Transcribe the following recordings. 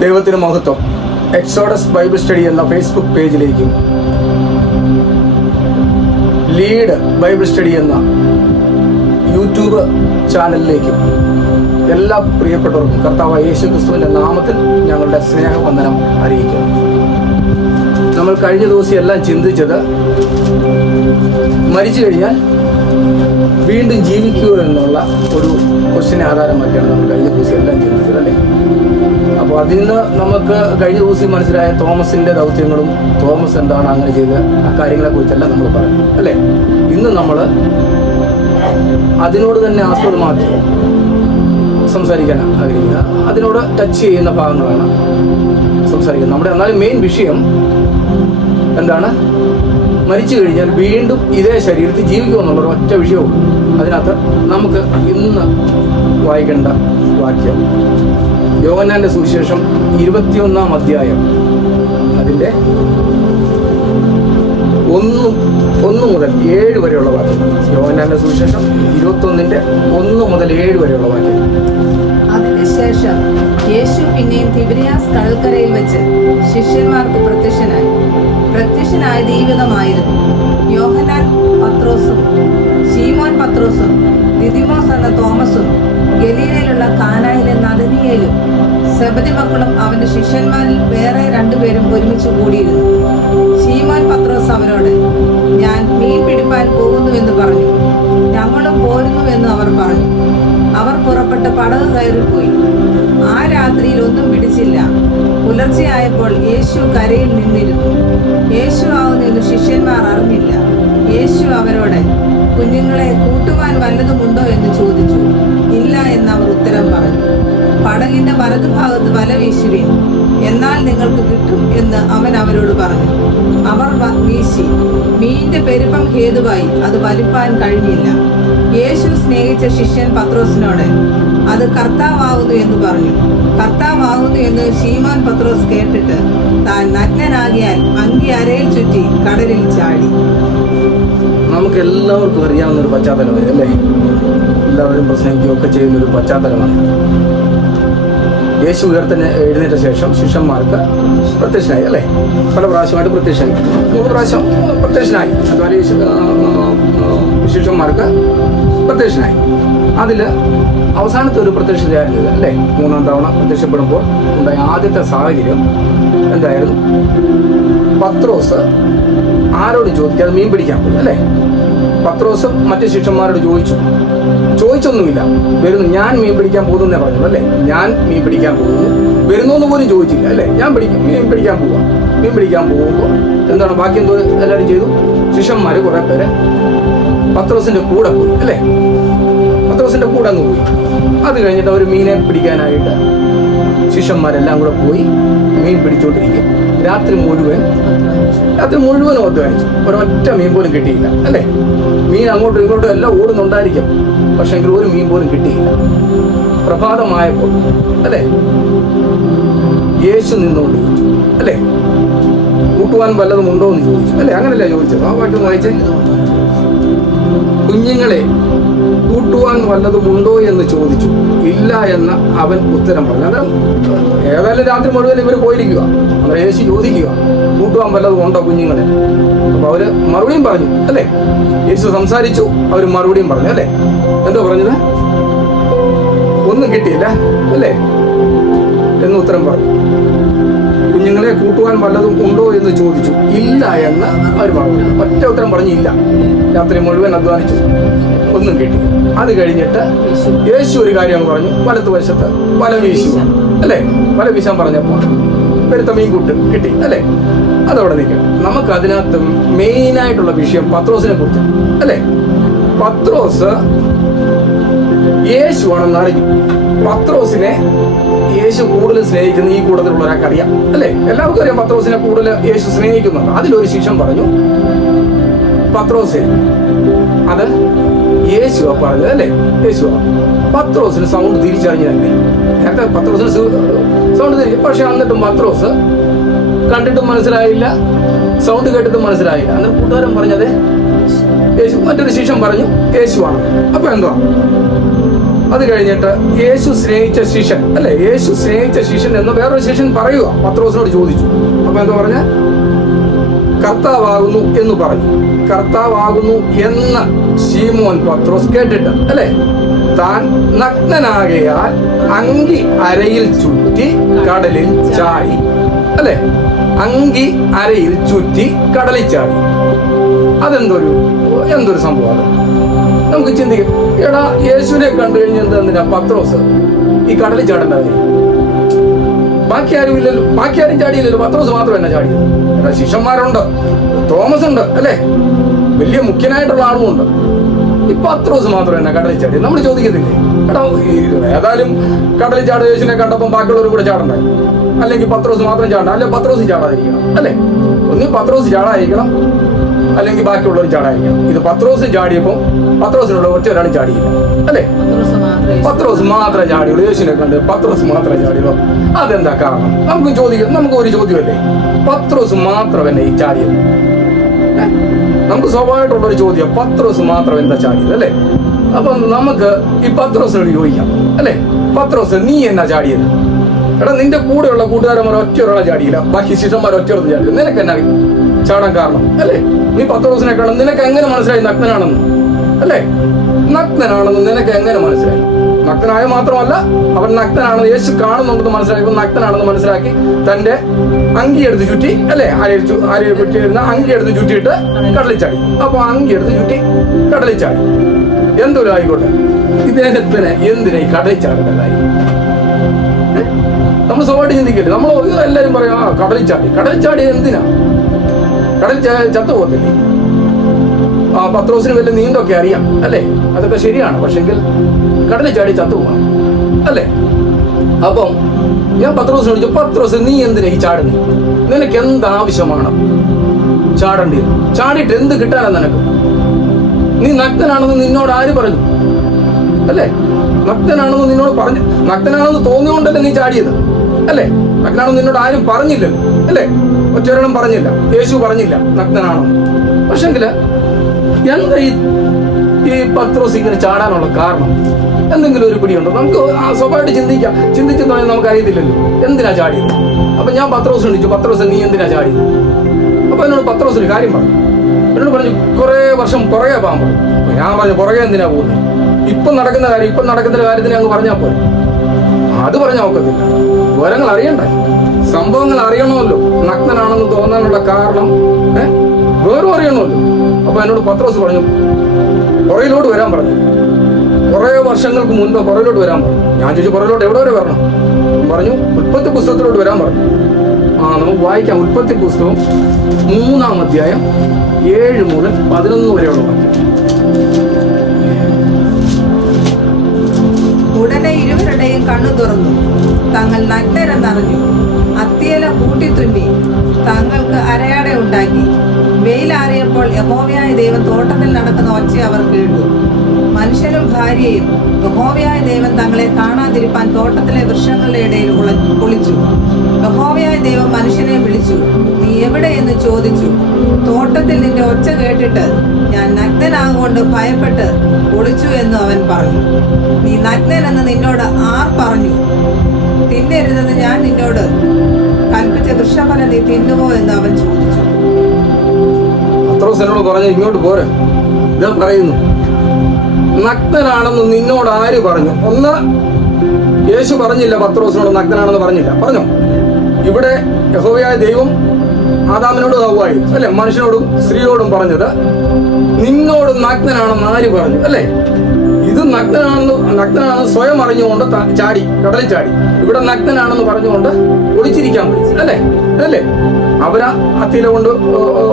ദൈവത്തിന് മഹത്വം. Exodus Bible study എന്ന ഫേസ്ബുക്ക് പേജിലേക്കും ലീഡ് ബൈബിൾ സ്റ്റഡി എന്ന യൂട്യൂബ് ചാനലിലേക്കും എല്ലാ പ്രിയപ്പെട്ടവർക്കും കർത്താവായ യേശുക്രിസ്തുവിൻ്റെ നാമത്തിൽ ഞങ്ങളുടെ സ്നേഹവന്ദനം അറിയിക്കുന്നു. നമ്മൾ കഴിഞ്ഞ ദിവസം എല്ലാം ചിന്തിച്ചത് മരിച്ചു കഴിഞ്ഞാൽ വീണ്ടും ജീവിക്കുക എന്നുള്ള ഒരു ക്വസ്റ്റിനെ ആധാരമാക്കിയാണ് നമ്മൾ കഴിഞ്ഞ ദിവസം എല്ലാം ചിന്തിച്ചത്, അല്ലേ? അപ്പോൾ അതിൽ നിന്ന് നമുക്ക് കഴിഞ്ഞ ദിവസം മനസ്സിലായ തോമസിൻ്റെ ദൗത്യങ്ങളും തോമസ് എന്താണ് അങ്ങനെ ചെയ്ത ആ കാര്യങ്ങളെക്കുറിച്ചെല്ലാം നമ്മൾ പറഞ്ഞു, അല്ലേ? ഇന്ന് നമ്മൾ അതിനോട് തന്നെ ആസ്പദമാക്കി സംസാരിക്കാൻ ആഗ്രഹിക്കുക. അതിനോട് ടച്ച് ചെയ്യുന്ന ഭാഗങ്ങളാണ് സംസാരിക്കുന്നത്. നമ്മുടെ എന്നാലും മെയിൻ വിഷയം എന്താണ്? മരിച്ചു കഴിഞ്ഞാൽ വീണ്ടും ഇതേ ശരീരത്തിൽ ജീവിക്കുമെന്നുള്ളൊരു ഒറ്റ വിഷയവും. അതിനകത്ത് നമുക്ക് ഇന്ന് വായിക്കേണ്ട വാക്യം യോഹന്നാന്റെ സുവിശേഷം 21-ാം അധ്യായം അതിൻ്റെ 1 മുതൽ 7 വരെയുള്ള വാക്യം. യോഹന്നാന്റെ സുവിശേഷം 21-ന്റെ 1 മുതൽ 7 വരെയുള്ള വാക്യം. അതിനുശേഷം യേശു പിന്നെയും തിബിരിയാസ് കടൽക്കരയിൽ വെച്ച് ശിഷ്യന്മാർക്ക് പ്രത്യക്ഷനായത് ഈ വിധമായിരുന്നു. യോഹന്നാൻ പത്രോസും ശീമോൻ പത്രോസും ദിദിമോസ് എന്ന തോമസും ഗലീലയിലുള്ള കാനായിലെ നദനിയേലും സെബദി മക്കളും അവന്റെ ശിഷ്യന്മാരിൽ വേറെ 2 പേരും ഒരുമിച്ച് കൂടിയിരുന്നു. ശീമോൻ പത്രോസ് അവരോട്, ഞാൻ മീൻ പിടിപ്പാൻ പോകുന്നു എന്ന് പറഞ്ഞു. ഞങ്ങളും പോരുന്നു എന്ന് അവർ പറഞ്ഞു. അവർ പുറപ്പെട്ട് പടക് കയറിപ്പോയി. ആ രാത്രിയിൽ ഒന്നും പിടിച്ചില്ല. പുലർച്ചെയായപ്പോൾ യേശു കരയിൽ നിന്നിരുന്നു. യേശു ആവുന്നെന്ന് ശിഷ്യന്മാർ അറിഞ്ഞില്ല. യേശു അവരോട്, കുഞ്ഞുങ്ങളെ കൂട്ടുവാൻ വല്ലതുമുണ്ടോ എന്ന് ചോദിച്ചു. ഇല്ല എന്ന് അവർ ഉത്തരം പറഞ്ഞു. പടകിന്റെ വലതുഭാഗത്ത് വല വീശുവിൻ, എന്നാൽ നിങ്ങൾക്ക് കിട്ടും എന്ന് അവൻ അവരോട് പറഞ്ഞു. അവർ വീശി. മീനിന്റെ പെരുപ്പം ഹേതുവായി അത് വലിപ്പാൻ കഴിഞ്ഞില്ല. യേശു സ്നേഹിച്ച ശിഷ്യൻ പത്രോസിനോട്, അത് കർത്താവാകുന്നു എന്ന് പറഞ്ഞു. കർത്താവാകുന്നു എന്ന് ശീമോൻ പത്രോസ് കേട്ടിട്ട് താൻ നഗ്നനാകിയാൽ അങ്കി അരയിൽ ചുറ്റി കടലിൽ ചാടി. നമുക്ക് എല്ലാവർക്കും അറിയാവുന്ന ഒരു പശ്ചാത്തലമാണ്, അല്ലേ? എല്ലാവരും പ്രസംഗിക്കുകയൊക്കെ ചെയ്യുന്നൊരു പശ്ചാത്തലമാണ്. യേശു എഴുന്നേറ്റ ശേഷം ശിഷ്യന്മാർക്ക് പ്രത്യക്ഷനായി, അല്ലേ? പല പ്രാവശ്യമായിട്ട് പ്രത്യക്ഷനായി. 3 പ്രാവശ്യം പ്രത്യക്ഷനായി. അതുപോലെ ശിഷ്യന്മാർക്ക് പ്രത്യക്ഷനായി. അതിൽ അവസാനത്തെ ഒരു പ്രത്യക്ഷതയായിരുന്നു, അല്ലേ? 3-ാം തവണ പ്രത്യക്ഷപ്പെടുമ്പോൾ ഉണ്ടായ ആദ്യത്തെ സാഹചര്യം എന്തായിരുന്നു? പത്രോസ് ആരോട് ചോദിക്കാതെ മീൻ പിടിക്കാൻ പോയി, അല്ലേ? പത്രോസ് മറ്റു ശിഷ്യന്മാരോട് ചോദിച്ചൊന്നുമില്ല. വരുന്നു, ഞാൻ മീൻ പിടിക്കാൻ പോകുന്നേ പറഞ്ഞു, അല്ലേ? ഞാൻ മീൻ പിടിക്കാൻ പോകുന്നു, വരുന്നോന്ന് പോലും ചോദിച്ചില്ല, അല്ലേ? മീൻ പിടിക്കാൻ പോവാം. മീൻ പിടിക്കാൻ പോകുമ്പോൾ എന്താണ് ബാക്കി എന്തോ എല്ലാവരും ചെയ്തു? ശിഷ്യന്മാർ കുറെ പേര് പത്രോസിന്റെ കൂടെ പോയി, അല്ലേ? പത്രോസിന്റെ കൂടെ അങ്ങ് പോയി. അത് കഴിഞ്ഞിട്ട് അവർ മീനെ പിടിക്കാനായിട്ട് ശിഷ്യന്മാരെല്ലാം കൂടെ പോയി മീൻ പിടിച്ചോണ്ടിരിക്കും. രാത്രി മുഴുവനും അധ്വാനിച്ചു. ഒരൊറ്റ മീൻ പോലും കിട്ടിയില്ല, അല്ലേ? മീൻ അങ്ങോട്ടും ഇങ്ങോട്ടും എല്ലാം ഓടുന്നുണ്ടായിരിക്കും, പക്ഷെങ്കിൽ ഒരു മീൻ പോലും കിട്ടിയില്ല. പ്രഭാതമായപ്പോൾ, അല്ലേ, യേശു നിന്നുകൊണ്ട് ചോദിച്ചു, അല്ലേ? കൂട്ടുവാൻ വല്ലതും ഉണ്ടോ എന്ന് ചോദിച്ചു, അല്ലേ? അങ്ങനല്ലേ ചോദിച്ചത്? ആ പാട്ട് വായിച്ചേ. കുഞ്ഞുങ്ങളെ കൂട്ടുവാൻ വല്ലതും ഉണ്ടോ എന്ന് ചോദിച്ചു. ഇല്ല എന്ന് അവൻ ഉത്തരം പറഞ്ഞു. അന്നേരം ഏതായാലും രാത്രി മുഴുവൻ ഇവർ പോയിരിക്കുക. അന്നേരം യേശു ചോദിക്കുക, കൂട്ടുവാൻ വല്ലതും ഉണ്ടോ കുഞ്ഞുങ്ങളെ? അപ്പൊ അവര് മറുപടിയും പറഞ്ഞു, അല്ലേ? യേശു സംസാരിച്ചു, അവർ മറുപടിയും പറഞ്ഞു, അല്ലേ? എന്താ പറഞ്ഞത്? ഒന്നും കിട്ടിയില്ല, അല്ലേ എന്ന് ഉത്തരം പറഞ്ഞു. കുഞ്ഞുങ്ങളെ കൂട്ടുവാൻ വല്ലതും ഉണ്ടോ എന്ന് ചോദിച്ചു. ഇല്ല എന്ന് അവർ പറഞ്ഞു. ഒറ്റ ഉത്തരം പറഞ്ഞു, ഇല്ല. രാത്രി മുഴുവൻ അധ്വാനിച്ചു, ഒന്നും കിട്ടി. അത് കഴിഞ്ഞിട്ട് യേശു ഒരു കാര്യം പറഞ്ഞു, വലത്ത് വശത്ത് വല വീശുക, അല്ലേ? വല വീശാൻ പറഞ്ഞപ്പോൾ പെരുത്ത മീൻ കിട്ടി, അല്ലേ? അതവിടെ നിൽക്കും. നമുക്ക് അതിനകത്ത് മെയിനായിട്ടുള്ള വിഷയം പത്രോസിനെ കുറിച്ച്, അല്ലേ? പത്രോസ് യേശു ആണെന്ന് അറിഞ്ഞു. പത്രോസിനെ യേശു കൂടുതൽ സ്നേഹിക്കുന്ന ഈ കൂട്ടത്തിലുള്ള ഒരാൾക്ക് അറിയാം, അല്ലേ? എല്ലാവർക്കും അറിയാം പത്രോസിനെ കൂടുതൽ യേശു സ്നേഹിക്കുന്നുണ്ട്. അതിലൊരു ശിഷ്യൻ പറഞ്ഞു, പത്രോസെ, അത് യേശുവാ പറഞ്ഞത്, അല്ലേ? യേശുവാ. പത്രോസിന് സൗണ്ട് തിരിച്ചറിഞ്ഞതല്ലേ? നേരത്തെ പത്രോസിന് സൗണ്ട് തിരിച്ചു, പക്ഷെ എന്നിട്ടും പത്രോസ് കണ്ടിട്ടും മനസ്സിലായില്ല, സൗണ്ട് കേട്ടിട്ടും മനസ്സിലായില്ല. അന്നേരം കൂട്ടുകാരൻ പറഞ്ഞത് യേശു. മറ്റൊരു ശിഷ്യൻ പറഞ്ഞു യേശുവാണ്. അപ്പൊ എന്തുവാ? അത് കഴിഞ്ഞിട്ട് യേശു സ്നേഹിച്ച ശിഷ്യൻ അല്ലെ, യേശു സ്നേഹിച്ച ശിഷ്യൻ എന്ന് വേറൊരു ശിഷ്യൻ പറയുക പത്രോസിനോട് ചോദിച്ചു. അപ്പൊ എന്താ പറഞ്ഞ? കർത്താവാകുന്നു എന്ന് പറഞ്ഞു. കർത്താവാകുന്നു എന്ന് ശീമോൻ പത്രോസ് കേട്ടിട്ട് അല്ലെ, താൻ നഗ്നനാകയാൽ അങ്കി അരയിൽ ചുറ്റി കടലിൽ ചാടി അല്ലെ, അങ്കി അരയിൽ ചുറ്റി കടലിൽ ചാടി. എന്തൊരു സംഭവം. നമുക്ക് ചിന്തിക്കാം, എടാ യേശുവിനെ കണ്ടു കഴിഞ്ഞാൽ എന്തിനാ പത്രോസ് ഈ കടലിൽ ചാടേണ്ട കാര്യം? ബാക്കി ആരും ഇല്ലല്ലോ, ബാക്കി ആരും ചാടിയില്ലല്ലോ, പത്രോസ് മാത്രം തന്നെ ചാടിയത്. എടാ ശിഷ്യന്മാരുണ്ട്, തോമസ് ഉണ്ട് അല്ലെ, വലിയ മുഖ്യനായിട്ടുള്ള ആളുമുണ്ട്. ഈ പത്രോസ് മാത്രം തന്നെ കടലിൽ ചാടി. നമ്മൾ ചോദിക്കത്തില്ലേ, എടാ ഏതായാലും കടലിൽ ചാടുക യേശുവിനെ കണ്ടപ്പോൾ ബാക്കിയുള്ളവരും കൂടെ ചാടണ്ടേ? അല്ലെങ്കിൽ പത്രോസ് മാത്രം ചാടണം, അല്ലെങ്കിൽ പത്രോസ് ചാടാതിരിക്കണം അല്ലെ? ഒന്നും പത്രോസ് ചാടാതിരിക്കണം, അല്ലെങ്കിൽ ബാക്കിയുള്ളവർ ചാടാതിരിക്കണം. ഇത് പത്രോസ് ചാടിയപ്പോൾ പത്രോസിനുള്ള ഒറ്റ ഒരാൾ ചാടിയില്ല അല്ലെ, പത്രോസ് മാത്രമേ ചാടിയുള്ളൂ. യേശുവിനെ കണ്ട് പത്രോസ് മാത്രമേ ചാടിയുള്ളൂ. അതെന്താ കാരണം? നമുക്ക് ഒരു ചോദ്യമല്ലേ, പത്രോസ് മാത്രമല്ല ഈ ചാടിയത്? നമുക്ക് സ്വാഭാവികമായിട്ടുള്ളൊരു ചോദ്യം, പത്രോസ് മാത്രം എന്താ ചാടിയത് അല്ലെ? അപ്പൊ നമുക്ക് ഈ പത്രോസിനോട് ചോദിക്കാം അല്ലെ, പത്രോസ് നീ എന്നാ ചാടിയത്? എടാ നിന്റെ കൂടെയുള്ള കൂട്ടുകാരന്മാർ ഒറ്റ ഒരാളെ ചാടിയില്ല, ബാക്കി ശിഷ്യന്മാർ ഒറ്റ ഒരാൾ ചാടിയില്ല. നിനക്ക് എന്നാ ചാടാൻ കാരണം അല്ലെ? നീ പത്രോസിനെ കാണും, നിനക്ക് എങ്ങനെ മനസ്സിലായി നഗ്നനാണെന്ന് അല്ലെ? നഗ്നനാണെന്ന് നിനക്ക് എങ്ങനെ മനസ്സിലായി? നഗ്നനായ മാത്രമല്ല, അവൻ നഗ്നനാണെന്ന് യേശു കാണുന്നുണ്ടെന്ന് മനസ്സിലാക്കി, നഗ്നനാണെന്ന് മനസ്സിലാക്കി തന്റെ അങ്കി എടുത്ത് ചുറ്റി അല്ലെ, ആരെയും ചുറ്റിയിരുന്ന അങ്കി എടുത്ത് ചുറ്റിയിട്ട് കടലിൽ ചാടി. അപ്പൊ അങ്കി എടുത്ത് ചുറ്റി കടലിൽ ചാടി. എന്തൊരു ആയിക്കോട്ടെ, ഇദ്ദേഹത്തിന് എന്തിനാ ഈ കടലിൽ ചാടുന്ന കാര്യം? നമ്മൾ സ്വഭാവമായിട്ട് ചിന്തിക്കില്ലേ? നമ്മൾ എല്ലാവരും പറയും ആ കടലിൽ ചാടി എന്തിനാ? കടലിൽ ചത്തുപോകത്തില്ലേ? ആ പത്രോസിന് വലിയ നീന്തൊക്കെ അറിയാം അല്ലെ, അതൊക്കെ ശരിയാണ്. പക്ഷെങ്കിൽ കടലിൽ ചാടി ചത്തുപോകണം അല്ലെ? അപ്പം ഞാൻ പത്രോസിനെ വിളിച്ചു, പത്രോസ് നീ എന്തിനാ ഈ ചാടുന്നത്? നിനക്ക് എന്താവശ്യമാണ് ചാടേണ്ടത്? ചാടിയിട്ട് എന്ത് കിട്ടാനാ നിനക്ക്? നീ നഗ്നനാണെന്ന് നിന്നോട് ആര് പറഞ്ഞു അല്ലെ? നഗ്നനാണെന്ന് നിന്നോട് പറഞ്ഞു, നഗ്നനാണെന്ന് തോന്നിയോണ്ടല്ലേ നീ ചാടിയത് അല്ലെ? നഗ്നാണെന്ന് നിന്നോട് ആരും പറഞ്ഞില്ലല്ലോ അല്ലെ? ഒറ്റൊരെണ്ണം പറഞ്ഞില്ല, യേശു പറഞ്ഞില്ല നഗ്നനാണെന്ന്. പക്ഷെങ്കില് എന്താ ഈ പത്രോസ് ഇങ്ങനെ ചാടാനുള്ള കാരണം? എന്തെങ്കിലും ഒരു പിടിയുണ്ടോ? നമുക്ക് സ്വഭാവമായിട്ട് ചിന്തിച്ചു തുടങ്ങി നമുക്ക് അറിയത്തില്ലല്ലോ എന്തിനാ ചാടിയത്. അപ്പൊ ഞാൻ പത്രോസ് വിളിച്ചു, പത്രോസ് നീ എന്തിനാ ചാടിയത്? അപ്പൊ എന്നോട് പത്രോസ് ഒരു കാര്യം പറഞ്ഞു. എന്നോട് പറഞ്ഞു കുറെ വർഷം പുറകെ പോകാൻ പറഞ്ഞു. ഞാൻ പറഞ്ഞു പുറകെ എന്തിനാ പോകുന്നത്? ഇപ്പം നടക്കുന്ന കാര്യത്തിന് അങ്ങ് പറഞ്ഞാൽ പോലെ. അത് പറഞ്ഞാൽ നോക്കത്തില്ല, വിവരങ്ങൾ അറിയണ്ടേ, സംഭവങ്ങൾ അറിയണമല്ലോ. നഗ്നനാണെന്ന് തോന്നാനുള്ള കാരണം വേറും അറിയണമല്ലോ. അപ്പൊ എന്നോട് പത്രോസ് പറഞ്ഞു പുറയിലോട്ട് വരാൻ പറഞ്ഞു. കുറെ വർഷങ്ങൾക്ക് മുൻപ് പുറയിലോട്ട് വരാൻ പറഞ്ഞു. ഞാൻ ചോദിച്ചു പുറയിലോട്ട് എവിടെ വരെ വരണം? പറഞ്ഞു ഉൽപ്പത്തി പുസ്തകത്തിലോട്ട് വരാൻ പറഞ്ഞു. നമുക്ക് വായിക്കാം. ഉൽപ്പത്തി പുസ്തകം 3-ാം അധ്യായം 7 മുതൽ 11 വരെയുള്ള വാക്യം. ഉടനെ ഇരുവരുടെയും കണ്ണു തുറന്നു, തങ്ങൾ നഗ്നരെന്നറിഞ്ഞു. അത്തിയില കൂട്ടിത്തുന്നി തങ്ങൾക്ക് അരയാട ഉണ്ടാക്കി. വെയിലാറിയപ്പോൾ യഹോവയായ ദൈവം തോട്ടത്തിൽ നടക്കുന്ന ഒച്ച അവർ കേട്ടു. മനുഷ്യനും ഭാര്യയും യഹോവയായ ദൈവം തങ്ങളെ കാണാതിരിപ്പാൻ തോട്ടത്തിലെ വൃക്ഷങ്ങളുടെ ഇടയിൽ ഒളിച്ചു. യഹോവയായ ദൈവം മനുഷ്യനെ വിളിച്ചു, നീ എവിടെ എന്ന് ചോദിച്ചു. തോട്ടത്തിൽ നിന്റെ ഒച്ച കേട്ടിട്ട് ഞാൻ നഗ്നനാകൊണ്ട് ഭയപ്പെട്ട് ഒളിച്ചു എന്ന് അവൻ പറഞ്ഞു. നീ നഗ്നനെന്ന് നിന്നോട് ആർ പറഞ്ഞു? തിന്നരുതെന്ന് ഞാൻ നിന്നോട് കൽപ്പിച്ച വൃക്ഷഫലം നീ തിന്നുമോ എന്ന് അവൻ ചോദിച്ചു. പത്രോസ് എന്നോട് പറഞ്ഞു ഇങ്ങോട്ട് പോരെ, ഇതാ പറയുന്നു നഗ്നനാണെന്ന് നിന്നോട് ആര് പറഞ്ഞു? ഒന്ന് യേശു പറഞ്ഞില്ല, പത്രോസിനോട് നഗ്നനാണെന്ന് പറഞ്ഞില്ല. പറഞ്ഞോ? ഇവിടെ യഹോവയായ ദൈവം ആദാമിനോടും ഹവ്വായും അല്ലെ, മനുഷ്യനോടും സ്ത്രീയോടും പറഞ്ഞത് നിന്നോട് നഗ്നനാണെന്ന് ആര് പറഞ്ഞു അല്ലെ? ഇത് നഗ്നനാണെന്ന് സ്വയം അറിഞ്ഞുകൊണ്ട് ചാടി, കടലിൽ ചാടി. ഇവിടെ നഗ്നനാണെന്ന് പറഞ്ഞുകൊണ്ട് ഒളിച്ചിരിക്കാൻ പറ്റും അല്ലെ? അതല്ലേ അവരാ അത്തിയില കൊണ്ട്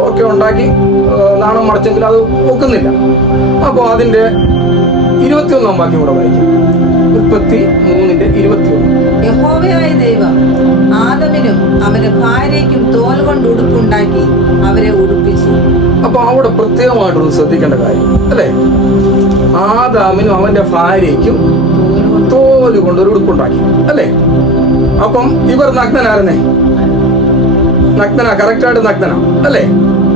ഒക്കെ ഉണ്ടാക്കി നാണം മറച്ചെങ്കിൽ അത് ഒക്കുന്നില്ല. അപ്പോൾ അതിന്റെ 21-ാം വാക്യം കൂടെ വായിക്കും. 33:21. യഹോവയായ ദൈവം ആദമിനും അവന്റെ ഭാര്യയ്ക്കും തോൽ കൊണ്ട് ഉടുപ്പുണ്ടാക്കി അവരെ ഉടുപ്പിച്ചു. അപ്പൊ അവിടെ പ്രത്യേകമായിട്ടൊന്ന് ശ്രദ്ധിക്കേണ്ട കാര്യം അല്ലെ, ആദാമിനും അവന്റെ ഭാര്യയ്ക്കും തോല് കൊണ്ടൊരു ഉടുപ്പുണ്ടാക്കി അല്ലെ. അപ്പം ഇവർ നഗ്നനായിരുന്നേ, കറക്റ്റായിട്ട് നഗ്നനാ അല്ലെ.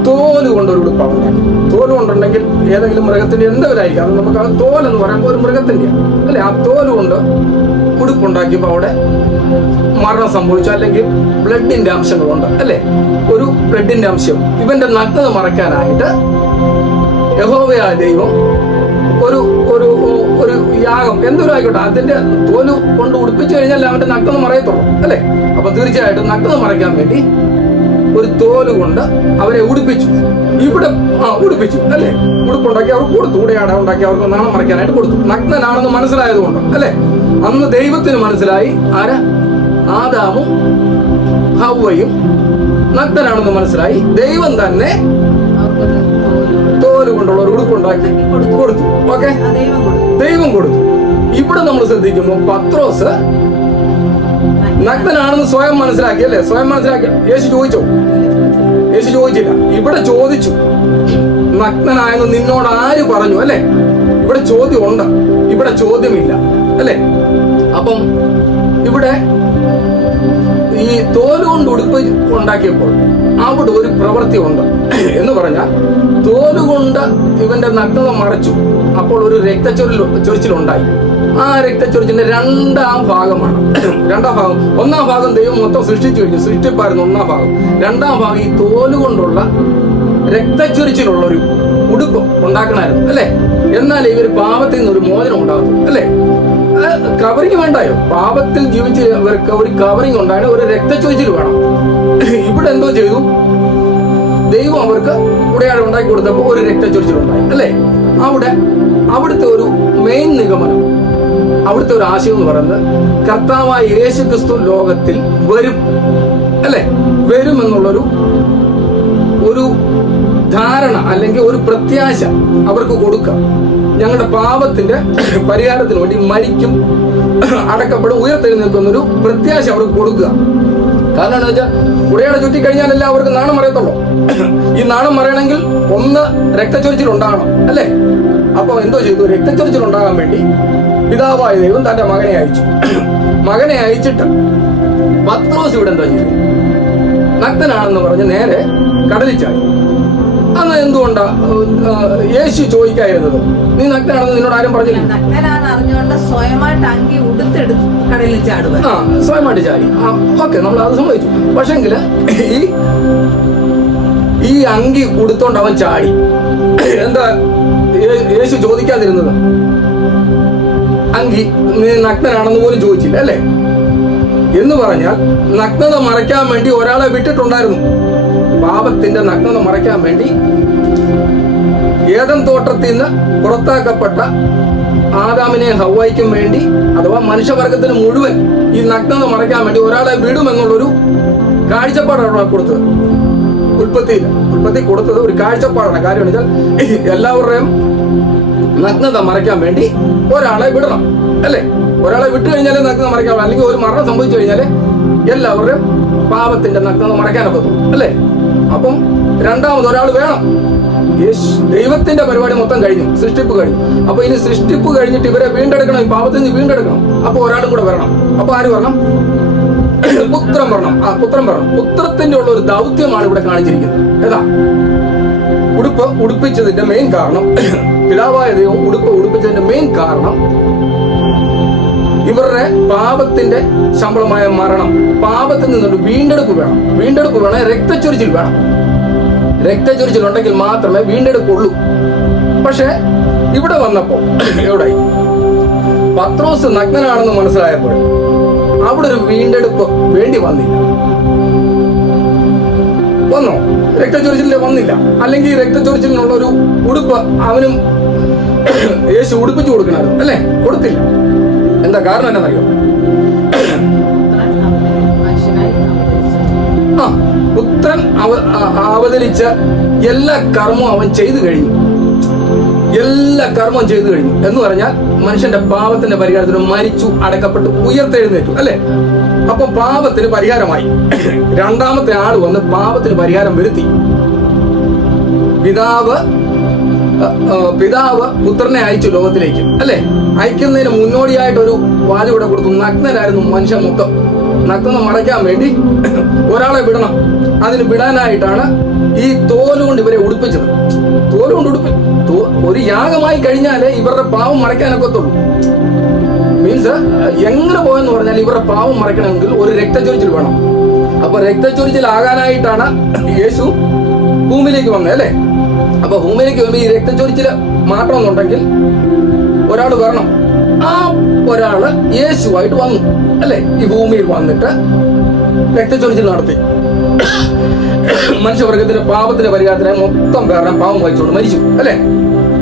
തോല് കൊണ്ടൊരു ഉടുപ്പാണ് ഉണ്ടാക്കി. തോല് കൊണ്ടുണ്ടെങ്കിൽ ഏതെങ്കിലും മൃഗത്തിന്റെ എന്തെങ്കിലായിരിക്കും, അത് നമുക്ക് ആ തോലെന്ന് പറയുമ്പോൾ ഒരു മൃഗത്തിന്റെ അല്ലെ, ആ തോല് കൊണ്ട് ഉടുപ്പുണ്ടാക്കിയപ്പോൾ അവിടെ മരണം സംഭവിച്ചു, അല്ലെങ്കിൽ ബ്ലഡിന്റെ അംശങ്ങളുണ്ട് അല്ലെ, ഒരു ബ്ലഡിന്റെ അംശം. ഇവന്റെ നഗ്നത മറയ്ക്കാനായിട്ട് യഹോവയായ ദൈവം ഒരു ഒരു ഒരു യാഗം എന്തൊരു ആയിക്കോട്ടെ, അതിന്റെ തോല് കൊണ്ട് ഉടുപ്പിച്ചു കഴിഞ്ഞാൽ അവന്റെ നഗ്നത മറയത്തുള്ളൂ അല്ലെ. അപ്പൊ തീർച്ചയായിട്ടും നഗ്നത മറയ്ക്കാൻ വേണ്ടി ഒരു തോല് കൊണ്ട് അവരെ ഉടുപ്പിച്ചു. ഇവിടെ ഉടുപ്പിച്ചു അല്ലെ, ഉടുപ്പുണ്ടാക്കി അവർക്ക് കൊടുത്തു, ഉടയാട ഉണ്ടാക്കി അവർക്ക് നാണം മറയ്ക്കാനായിട്ട് കൊടുത്തു. നഗ്നനാണെന്ന് മനസ്സിലായതുകൊണ്ട് അല്ലെ. അന്ന് ദൈവത്തിന് മനസ്സിലായി ആരാ, ആദാമും ഹവ്വയും നഗ്നനാണെന്ന് മനസ്സിലായി. ദൈവം തന്നെ തോല് കൊണ്ടുള്ള ഒരു ഉടുപ്പുണ്ടാക്കി കൊടുത്തു. ഓക്കെ, ദൈവം കൊടുത്തു. ഇവിടെ നമ്മൾ ശ്രദ്ധിക്കുമ്പോൾ പത്രോസ് നഗ്നനാണെന്ന് സ്വയം മനസ്സിലാക്കി അല്ലെ, സ്വയം മനസ്സിലാക്കി. യേശു ചോദിച്ചോ? യേശു ചോദിച്ചില്ല. ഇവിടെ ചോദിച്ചു, നഗ്നനായെന്ന് നിന്നോട് ആര് പറഞ്ഞു അല്ലെ. ഇവിടെ ചോദ്യം ഉണ്ട്, ഇവിടെ ചോദ്യമില്ല അല്ലെ. അപ്പം ഇവിടെ ഈ തോലുകൊണ്ട് ഉടുപ്പ് ഉണ്ടാക്കിയപ്പോൾ അവിടെ ഒരു പ്രവൃത്തി ഉണ്ട് എന്ന് പറഞ്ഞാൽ, തോലുകൊണ്ട് ഇവന്റെ നഗ്നത മറച്ചു. അപ്പോൾ ഒരു രക്തച്ചൊരിച്ചിലുണ്ടായി. ആ രക്തച്ചൊരിച്ചിന്റെ രണ്ടാം ഭാഗമാണ്. രണ്ടാം ഭാഗം, ഒന്നാം ഭാഗം ദൈവം മൊത്തം സൃഷ്ടിച്ചു കഴിഞ്ഞു, സൃഷ്ടിപ്പായിരുന്നു ഒന്നാം ഭാഗം. രണ്ടാം ഭാഗം ഈ തോലുകൊണ്ടുള്ള രക്തച്ചൊരിച്ചിലുള്ള ഒരു ഉടുപ്പ് ഉണ്ടാക്കണമായിരുന്നു അല്ലെ. എന്നാലേ ഇവർ പാപത്തിൽ നിന്ന് ഒരു മോചനം ഉണ്ടാകും അല്ലെ. കവറിങ് വേണ്ടായോ? പാപത്തിൽ ജീവിച്ച് ഇവർക്ക് ഒരു കവറിങ് ഉണ്ടായാലും ഒരു രക്തച്ചൊരിച്ചിൽ വേണം. ഇവിടെ എന്തോ ചെയ്തു, ദൈവം അവർക്ക് ഉടയാട ഉണ്ടാക്കി കൊടുത്തപ്പോൾ ഒരു രക്തച്ചൊരിച്ചിലുണ്ടായി അല്ലെ. അവിടുത്തെ ഒരു മെയിൻ നിഗമനം, അവിടുത്തെ ഒരു ആശയം എന്ന് പറയുന്നത്, കർത്താവായ യേശു ക്രിസ്തു ലോകത്തിൽ വരും അല്ലെ. വരും എന്നുള്ളൊരു ഒരു ധാരണ അല്ലെങ്കിൽ ഒരു പ്രത്യാശ അവർക്ക് കൊടുക്കാം. ഞങ്ങളുടെ പാപത്തിന്റെ പരിഹാരത്തിന് വേണ്ടി മരിക്കും, അടക്കപ്പെടും, ഉയർത്തെഴുന്നേൽക്കുന്നൊരു പ്രത്യാശ അവർക്ക് കൊടുക്കുക. കാരണം എന്താ വെച്ചാൽ, ഉടയാടെ ചുറ്റിക്കഴിഞ്ഞാലല്ല അവർക്ക് നാണം മറയത്തുള്ളൂ. ഈ നാണം മറയണമെങ്കിൽ ഒന്ന് രക്തച്ചൊരിച്ചിൽ ഉണ്ടാകണം അല്ലെ. അപ്പൊ എന്തോ ചെയ്തു, രക്തച്ചൊരിച്ചിൽ ഉണ്ടാകാൻ വേണ്ടി പിതാവായ ദൈവം തന്റെ മകനെ അയച്ചു. മകനെ അയച്ചിട്ട് പത്രോസ് ഇവിടെ എന്താ ചെയ്തു, നഗ്നനാണെന്ന് പറഞ്ഞ് നേരെ കടലിൽ ചാടി. അന്ന് എന്തുകൊണ്ടാ യേശു ചോദിക്കായിരുന്നത്, നീ നഗ്നാണെന്ന് നിന്നോട് ആരും പറഞ്ഞില്ല? സ്വയമായിട്ട് ചാടി. ഓക്കെ, നമ്മൾ അത് സമ്മതിച്ചു. പക്ഷെങ്കില് ഈ അങ്കി ഉടുത്തോണ്ട് അവൻ ചാടി. എന്താ യേശു ചോദിക്കാതിരുന്നത്? അങ്കി നീ നഗ്നനാണെന്ന് പോലും ചോദിച്ചില്ല അല്ലെ. എന്ന് പറഞ്ഞാൽ നഗ്നത മറയ്ക്കാൻ വേണ്ടി ഒരാളെ വിട്ടിട്ടുണ്ടായിരുന്നു. പാപത്തിന്റെ നഗ്നത മറയ്ക്കാൻ വേണ്ടി ഏദൻ തോട്ടത്തിൽ നിന്ന് പുറത്താക്കപ്പെട്ട ആദാമിനെ ഹവ്വായ്ക്കും വേണ്ടി, അഥവാ മനുഷ്യവർഗത്തിന് മുഴുവൻ ഈ നഗ്നത മറയ്ക്കാൻ വേണ്ടി ഒരാളെ വിടുമെന്നുള്ളൊരു കാഴ്ചപ്പാടാണ് കൊടുത്തത്. ഉൽപ്പത്തി കൊടുത്തത് ഒരു കാഴ്ചപ്പാടാണ്. കാര്യം വെച്ചാൽ എല്ലാവരുടെയും നഗ്നത മറയ്ക്കാൻ വേണ്ടി ഒരാളെ വിടണം അല്ലെ. ഒരാളെ വിട്ടു കഴിഞ്ഞാലേ നഗ്നത മറയ്ക്കാൻ, അല്ലെങ്കിൽ ഒരു മരണം സംഭവിച്ചു കഴിഞ്ഞാല് എല്ലാവരുടെയും പാപത്തിന്റെ നഗ്നത മറയ്ക്കാനൊക്കെ അല്ലേ. അപ്പം രണ്ടാമത് ഒരാൾ വേണം. ദൈവത്തിന്റെ പരിപാടി മൊത്തം കഴിഞ്ഞു, സൃഷ്ടിപ്പ് കഴിഞ്ഞു. അപ്പൊ ഇനി സൃഷ്ടിപ്പ് കഴിഞ്ഞിട്ട് ഇവരെ വീണ്ടെടുക്കണം, ഈ പാപത്തിൽ നിന്ന് വീണ്ടെടുക്കണം. അപ്പൊ ഒരാളും കൂടെ വരണം. അപ്പൊ ആര് വരണം? പുത്രൻ വരണം. പുത്രൻ വരണം. പുത്രത്തിന്റെ ഉള്ള ഒരു ദൗത്യമാണ് ഇവിടെ കാണിച്ചിരിക്കുന്നത്. ഏതാ? ഉടുപ്പിച്ചതിന്റെ മെയിൻ കാരണം, പിതാവായ ദൈവം ഉടുപ്പിച്ചതിന്റെ മെയിൻ കാരണം, ഇവരുടെ പാപത്തിന്റെ ശമ്പളമായ മരണം, പാപത്തിൽ നിന്നൊരു വീണ്ടെടുപ്പ് വേണം. വീണ്ടെടുപ്പ് വേണം, രക്തച്ചൊരിച്ചിൽ വേണം. രക്തച്ചൊരിച്ചിൽ ഉണ്ടെങ്കിൽ മാത്രമേ വീണ്ടെടുപ്പുള്ളൂ. പക്ഷെ ഇവിടെ വന്നപ്പോ എവിടെ പത്രോസ് നഗ്നനാണെന്ന് മനസ്സിലായപ്പോൾ അവിടെ ഒരു വീണ്ടെടുപ്പ് വേണ്ടി വന്നില്ല. വന്നോ? രക്തച്ചൊരിച്ചിലിന്റെ വന്നില്ല. അല്ലെങ്കിൽ രക്തച്ചൊരിച്ചിലിനുള്ള ഒരു ഉടുപ്പ് അവനും യേശു ഉടുപ്പിച്ചു കൊടുക്കണമായിരുന്നു അല്ലെ. കൊടുത്തില്ല. എന്താ കാരണം? എന്നറിയോ? പുത്രൻ അവതരിച്ച എല്ലാ കർമ്മവും അവൻ ചെയ്തു കഴിഞ്ഞു. എല്ലാ കർമ്മവും ചെയ്തു കഴിഞ്ഞു എന്ന് പറഞ്ഞാൽ മനുഷ്യന്റെ പാപത്തിന്റെ പരിഹാരത്തിന് മരിച്ചു, അടക്കപ്പെട്ടു, ഉയർത്തെഴുന്നേറ്റു അല്ലെ. അപ്പൊ പാപത്തിന് പരിഹാരമായി. രണ്ടാമത്തെ ആള് വന്ന് പാപത്തിന് പരിഹാരം വരുത്തി. പിതാവ് പുത്രനെ അയച്ചു ലോകത്തിലേക്ക് അല്ലെ. അയക്കുന്നതിന് മുന്നോടിയായിട്ട് ഒരു വാചകം ഇവിടെ കൊടുത്തു. നഗ്നനായിരുന്നു മനുഷ്യൻ മൊത്തം. നഗ്നത മറയ്ക്കാൻ വേണ്ടി ഒരാളെ വിടണം. അതിന് വിടാനായിട്ടാണ് ഈ തോലുകൊണ്ട് ഇവരെ ഉടുപ്പിച്ചത്. തോലുകൊണ്ട് ഒരു യാഗമായി കഴിഞ്ഞാലേ ഇവരുടെ പാവം മറയ്ക്കാനൊക്കത്തുള്ളൂ. മീൻസ് എങ്ങനെ പോയെന്ന് പറഞ്ഞാൽ ഇവരുടെ പാവം മറയ്ക്കണമെങ്കിൽ ഒരു രക്തച്ചൊരിച്ചിൽ വേണം. അപ്പൊ രക്തച്ചൊരിച്ചിലാകാനായിട്ടാണ് യേശു ഭൂമിയിലേക്ക് വന്നത്, അല്ലേ? അപ്പൊ ഭൂമിയിലേക്ക് വരുമ്പോൾ ഈ രക്തച്ചൊരിച്ചിൽ മാറ്റണമെന്നുണ്ടെങ്കിൽ ഒരാൾ വരണം. ആ ഒരാള് യേശുവായിട്ട് വന്നു, അല്ലേ? ഈ ഭൂമിയിൽ വന്നിട്ട് രക്തച്ചൊരിച്ചിൽ നടത്തി മനുഷ്യവർഗത്തിന്റെ പാപത്തിന്റെ പരിഹാരത്തിനായി മൊത്തം പേരുടെ പാവം വഹിച്ചുകൊണ്ട് മരിച്ചു, അല്ലേ?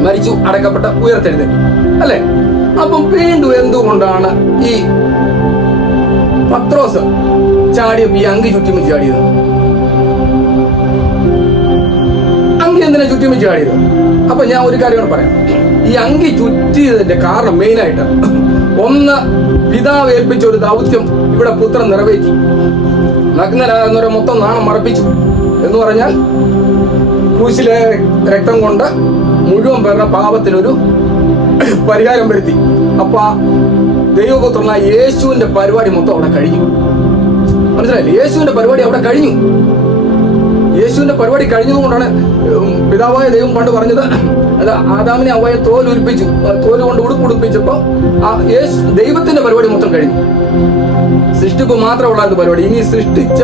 മരിച്ചു, അടക്കപ്പെട്ട, ഉയർത്തെഴുന്നേറ്റു, അല്ലേ? അപ്പം വീണ്ടും എന്തുകൊണ്ടാണ് ഈ പത്രോസ് ചാടിയപ്പോ ഈ അങ്കി ചുറ്റിമിച്ച് ചാടിയത്? അങ്കി എന്തിനാ ചുറ്റിമിച്ച് ചാടിയത്? അപ്പൊ ഞാൻ ഒരു കാര്യം പറയാം. ഈ അങ്കി ചുറ്റിയതിന്റെ കാരണം മെയിനായിട്ട് ഒന്ന്, പിതാവ് ഏൽപ്പിച്ച ഒരു ദൗത്യം ഇവിടെ പുത്രൻ നിറവേറ്റി. നഗ്നരാകുന്നവരെ മൊത്തം നാണം മറപ്പിച്ചു എന്ന് പറഞ്ഞാൽ ക്രൂശിലെ രക്തം കൊണ്ട് മുഴുവൻ പേരുടെ പാപത്തിനൊരു പരിഹാരം വരുത്തി. അപ്പൊ ദൈവപുത്രനായ യേശുവിന്റെ പരിപാടി മൊത്തം അവിടെ കഴിഞ്ഞു. മനസ്സിലായില്ലേ? യേശുവിന്റെ പരിപാടി അവിടെ കഴിഞ്ഞു. യേശുവിന്റെ പരിപാടി കഴിഞ്ഞതുകൊണ്ടാണ് പിതാവായ ദൈവം പണ്ട് പറഞ്ഞത്, അത് ആദാമിനെ അവയെ തോലുരിപ്പിച്ചു, തോല് കൊണ്ട് ഉടുപ്പുടുപ്പിച്ചപ്പോ ദൈവത്തിന്റെ പരിപാടി മൊത്തം കഴിഞ്ഞു. സൃഷ്ടിപ്പ് മാത്രമുള്ള പരിപാടി. ഇനി സൃഷ്ടിച്ച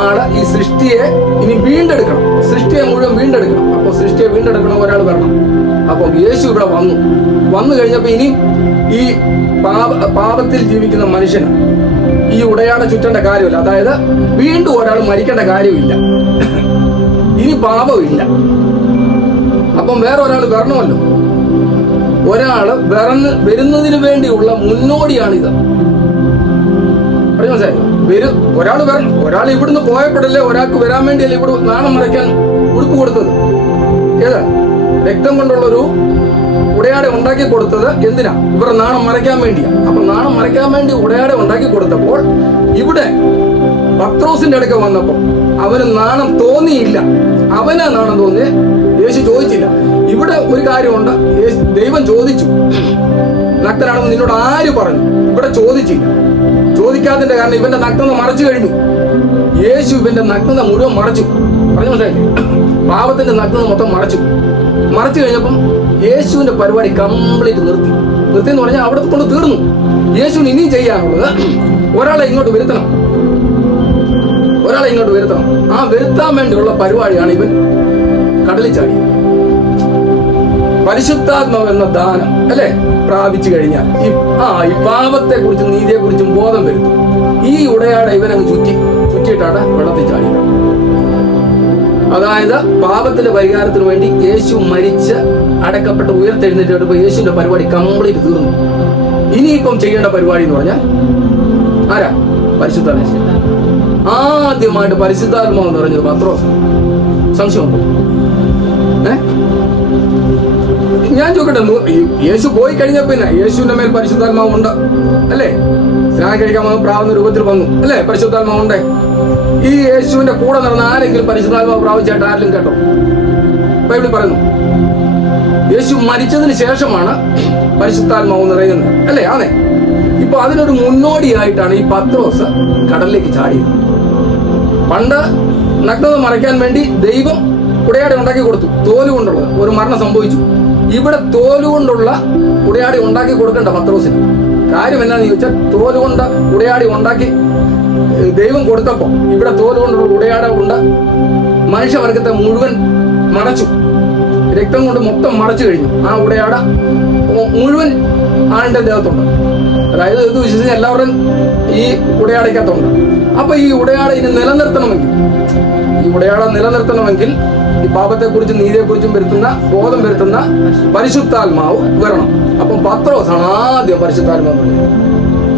ആള് ഈ സൃഷ്ടിയെ ഇനി വീണ്ടെടുക്കണം, സൃഷ്ടിയെ മുഴുവൻ വീണ്ടെടുക്കണം. അപ്പൊ സൃഷ്ടിയെ വീണ്ടെടുക്കണം ഒരാൾ വരണം. അപ്പൊ യേശു ഇവിടെ വന്നു കഴിഞ്ഞപ്പോ ഇനി ഈ പാപത്തിൽ ജീവിക്കുന്ന മനുഷ്യന് ഈ ഉടയാട ചുറ്റേണ്ട കാര്യമില്ല. അതായത് വീണ്ടും ഒരാൾ മരിക്കേണ്ട കാര്യമില്ല, ഇനി പാപമില്ല. അപ്പം വേറെ ഒരാൾ വരണമല്ലോ. ഒരാള് വരുന്നതിന് വേണ്ടിയുള്ള മുന്നോടിയാണിത്. മനസ്സിലായോ? ഒരാൾ വരണം. ഒരാൾ ഇവിടുന്ന് പോയപ്പെടല്ലേ ഒരാൾക്ക് വരാൻ വേണ്ടിയല്ലേ ഇവിടെ നാണം മറയ്ക്കാൻ ഉടുപ്പ് കൊടുത്തത്? ഏതാ? രക്തം കൊണ്ടുള്ളൊരു ഉടയാട ഉണ്ടാക്കി കൊടുത്തത് എന്തിനാ? ഇവരുടെ നാണം മറയ്ക്കാൻ വേണ്ടിയാ. അപ്പൊ നാണം മറയ്ക്കാൻ വേണ്ടി ഉടയാട ഉണ്ടാക്കി കൊടുത്തപ്പോൾ ഇവിടെ പത്രോസിന്റെ അടുക്ക വന്നപ്പോൾ അവന് നാണം തോന്നിയില്ല. അവനാ നാണം തോന്നിയേ, യേശു ചോദിച്ചില്ല. ഇവിടെ ഒരു കാര്യമുണ്ട്, ദൈവം ചോദിച്ചു, നഗ്നനാണെന്ന് നിന്നോട് ആര് പറഞ്ഞു? ഇവിടെ ചോദിച്ചില്ല. ചോദിക്കാത്തതിന്റെ കാരണം ഇവന്റെ നഗ്നത മറച്ചു കഴിഞ്ഞു. യേശു ഇവന്റെ നഗ്നത മുഴുവൻ മറച്ചു. പറഞ്ഞു മനസ്സിലായില്ലേ? പാപത്തിന്റെ നഗ്നത മൊത്തം മറച്ചു കഴിഞ്ഞപ്പം യേശുവിന്റെ പരിപാടി കംപ്ലീറ്റ് നിർത്തി എന്ന് പറഞ്ഞാൽ അവിടെ കൊണ്ട് തീർന്നു. യേശുവിന് ഇനിയും ചെയ്യാനുള്ളത് ഒരാളെ ഇങ്ങോട്ട് വരുത്തണം. ആ വരുത്താൻ വേണ്ടിയുള്ള പരിപാടിയാണ് ഇവൻ കടലിൽ ചാടിയത്. പരിശുദ്ധാത്മാവ് എന്ന ദാനം, അല്ലെ, പ്രാപിച്ചു കഴിഞ്ഞാൽ ഈ പാപത്തെ കുറിച്ചും നീതിയെ കുറിച്ചും ബോധം വരുന്നു. ഈ ഉടയാട ഇവനങ്ങ് ചുറ്റിയിട്ടാണ് വെള്ളത്തിൽ ചാടിയത്. അതായത് പാപത്തിന്റെ പരിഹാരത്തിന് വേണ്ടി യേശു മരിച്ച് അടക്കപ്പെട്ട് ഉയർത്തെഴുന്നേറ്റപ്പോൾ യേശുവിന്റെ പരിപാടി കംപ്ലീറ്റ് തീർന്നു. ഇനിയിപ്പം ചെയ്യേണ്ട പരിപാടി എന്ന് പറഞ്ഞാൽ ആരാ? പരിശുദ്ധാത്മാവ്. ആദ്യമായിട്ട് പരിശുദ്ധാത്മാവ് എന്ന് പറഞ്ഞത് പത്രോസ്. സംശയമുണ്ടോ? ഞാൻ ചോദിക്കട്ടെ, യേശു പോയി കഴിഞ്ഞ പിന്നെ യേശുവിന്റെ മേൽ പരിശുദ്ധാത്മാവ് ഉണ്ട്, അല്ലേ? സ്നാനം കഴിക്കാൻ വന്ന് പ്രാവുന്ന രൂപത്തിൽ വന്നു, അല്ലേ? പരിശുദ്ധാത്മാവ് ഉണ്ട്. ഈ യേശുവിന്റെ കൂടെ നടന്ന ആരെങ്കിലും പരിശുദ്ധാത്മാവ് പ്രാപിച്ചായിട്ട് ആരെങ്കിലും കേട്ടോ? ബൈബിളിൽ പറയുന്നു യേശു മരിച്ചതിന് ശേഷമാണ് പരിശുദ്ധാത്മാവ് നിറയുന്നത്, അല്ലേ? ആണേ. ഇപ്പൊ അതിനൊരു മുന്നോടിയായിട്ടാണ് ഈ പത്രോസ് കടലിലേക്ക് ചാടിയത്. പണ്ട് നഗ്നത മറയ്ക്കാൻ വേണ്ടി ദൈവം ഉടയാടി ഉണ്ടാക്കി കൊടുത്തു, തോലുകൊണ്ടുള്ളത്. ഒരു മരണം സംഭവിച്ചു. ഇവിടെ തോലുകൊണ്ടുള്ള ഉടയാടി ഉണ്ടാക്കി കൊടുക്കണ്ട പത്രോസിന്. കാര്യം എന്താണെന്ന് ചോദിച്ചാൽ, തോലുകൊണ്ട് ഉടയാടി ഉണ്ടാക്കി ദൈവം കൊടുത്തപ്പോ ഇവിടെ തോലുകൊണ്ടുള്ള ഉടയാട കൊണ്ട് മനുഷ്യവർഗത്തെ മുഴുവൻ മറച്ചു. രക്തം കൊണ്ട് മൊത്തം മറച്ചു കഴിഞ്ഞു. ആ ഉടയാട മുഴുവൻ ആളുടെ ദേഹത്തുണ്ട്. അതായത് ഇത് വിശ്വസിച്ച് എല്ലാവരും ഈ ഉടയാടയ്ക്കകത്തുണ്ട്. അപ്പൊ ഈ ഉടയാട ഇനി നിലനിർത്തണമെങ്കിൽ ഈ പാപത്തെക്കുറിച്ചും നീതിയെക്കുറിച്ചും വരുത്തുന്ന ബോധം വരുത്തുന്ന പരിശുദ്ധാത്മാവ് വരണം. അപ്പം പത്രോസാണ് ആദ്യം പരിശുദ്ധാത്മാവ് വരുന്നത്.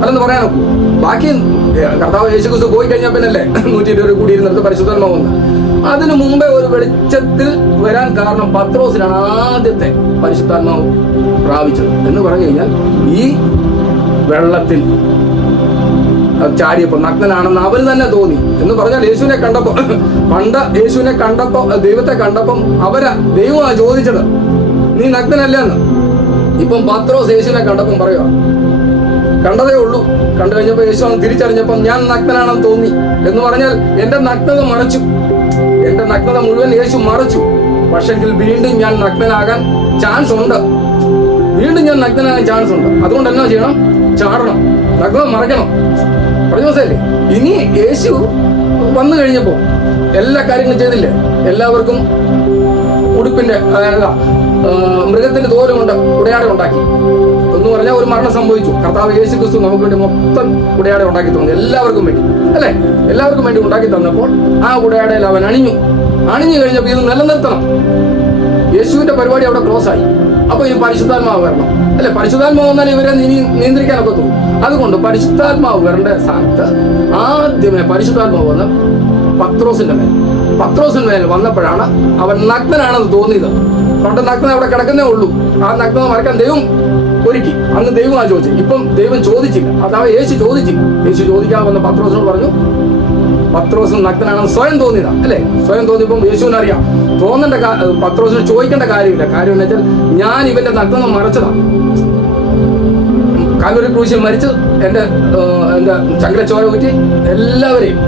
അല്ലെന്ന് പറയാനൊക്കെ. ബാക്കി കർത്താവ് യേശുക്രിസ്തു പോയി കഴിഞ്ഞാൽ പിന്നല്ലേ 120 കൂടിയിരുന്നിടത്ത് പരിശുദ്ധാത്മാവ് വന്നു. അതിനു മുമ്പേ ഒരു വെളിച്ചത്തിൽ വരാൻ കാരണം പത്രോസിനാണ് ആദ്യത്തെ പരിശുദ്ധാത്മാവ് പ്രാപിച്ചത്. എന്ന് പറഞ്ഞു കഴിഞ്ഞാൽ ഈ വെള്ളത്തിൽ ചാടിയപ്പോ നഗ്നനാണെന്ന് അവന് തന്നെ തോന്നി. എന്ന് പറഞ്ഞാൽ യേശുവിനെ കണ്ടപ്പോ, പണ്ട് യേശുവിനെ കണ്ടപ്പോ, ദൈവത്തെ കണ്ടപ്പം ദൈവമാ ചോദിച്ചത്, നീ നഗ്നനല്ല എന്ന്. ഇപ്പം പത്രോസ് യേശുവിനെ കണ്ടപ്പം പറയുക, കണ്ടതേ ഉള്ളൂ. കണ്ടു കഴിഞ്ഞപ്പോ യേശു തിരിച്ചറിഞ്ഞപ്പം ഞാൻ നഗ്നനാണെന്ന് തോന്നി. എന്ന് പറഞ്ഞാൽ എന്റെ നഗ്നത മറച്ചു. എന്റെ നഗ്നത മുഴുവൻ യേശു മറച്ചു. പക്ഷെങ്കിൽ വീണ്ടും ഞാൻ നഗ്നനാകാൻ ചാൻസ് ഉണ്ട്. അതുകൊണ്ട് എന്നാ ചെയ്യണം? ചാടണം, നഗ്നത മറയ്ക്കണം. പറഞ്ഞ മനസ്സിലല്ലേ? ഇനി യേശു വന്നു കഴിഞ്ഞപ്പോ എല്ലാ കാര്യങ്ങളും ചെയ്തില്ലേ? എല്ലാവർക്കും ഉടുപ്പിന്റെ മൃഗത്തിന്റെ തോല് കൊണ്ട് ഉടയാട ഉണ്ടാക്കി എന്ന് പറഞ്ഞാൽ ഒരു മരണം സംഭവിച്ചു. കർത്താവ് യേശു ക്രിസ്തു നമുക്ക് വേണ്ടി മൊത്തം ഉടയാട ഉണ്ടാക്കി തന്നു, എല്ലാവർക്കും വേണ്ടി, അല്ലെ? എല്ലാവർക്കും വേണ്ടി ഉണ്ടാക്കി തന്നപ്പോൾ ആ ഉടയാടയിൽ അവൻ അണിഞ്ഞു കഴിഞ്ഞപ്പോൾ ഇത് നിലനിർത്തണം. യേശുവിന്റെ പരിപാടി അവിടെ ക്ലോസ് ആയി. അപ്പൊ ഇനി പരിശുദ്ധാത്മാവ് വരണം, അല്ലെ? പരിശുദ്ധാത്മാവ് വന്നാൽ ഇവരെ നിയന്ത്രിക്കാനൊക്കെ തോന്നും. അതുകൊണ്ട് പരിശുദ്ധാത്മാവ് വരേണ്ട സ്ഥാനത്ത് ആദ്യമേ പരിശുദ്ധാത്മാവ് വന്ന് പത്രോസിന്റെ മേൽ വന്നപ്പോഴാണ് അവൻ നഗ്നനാണെന്ന് തോന്നിയത്. പണ്ട് നഗ്നത അവിടെ കിടക്കുന്നേ ഉള്ളൂ. ആ നഗ്നത മറക്കാൻ ദൈവം ഒരുക്കി. അന്ന് ദൈവം ചോദിച്ചു. ഇപ്പം ദൈവം ചോദിച്ചില്ല, അഥവാ യേശു ചോദിച്ചില്ല. യേശു ചോദിക്കാതെ വന്ന പത്രോസിനോട് പറഞ്ഞു, പത്രോസ് നഗ്നനാണെന്ന് സ്വയം തോന്നിയതാ, അല്ലെ? സ്വയം തോന്നിയപ്പം യേശുവിന് അറിയാം. പത്രോസിന് ചോദിക്കേണ്ട കാര്യമില്ല. കാര്യം എന്ന് വെച്ചാൽ ഞാൻ ഇവന്റെ നഗ്നത മറച്ചതാ. കാൽവരി ക്രൂശിൽ മരിച്ച് എന്റെ ചങ്കരച്ചോര ഊറ്റി എല്ലാവരെയും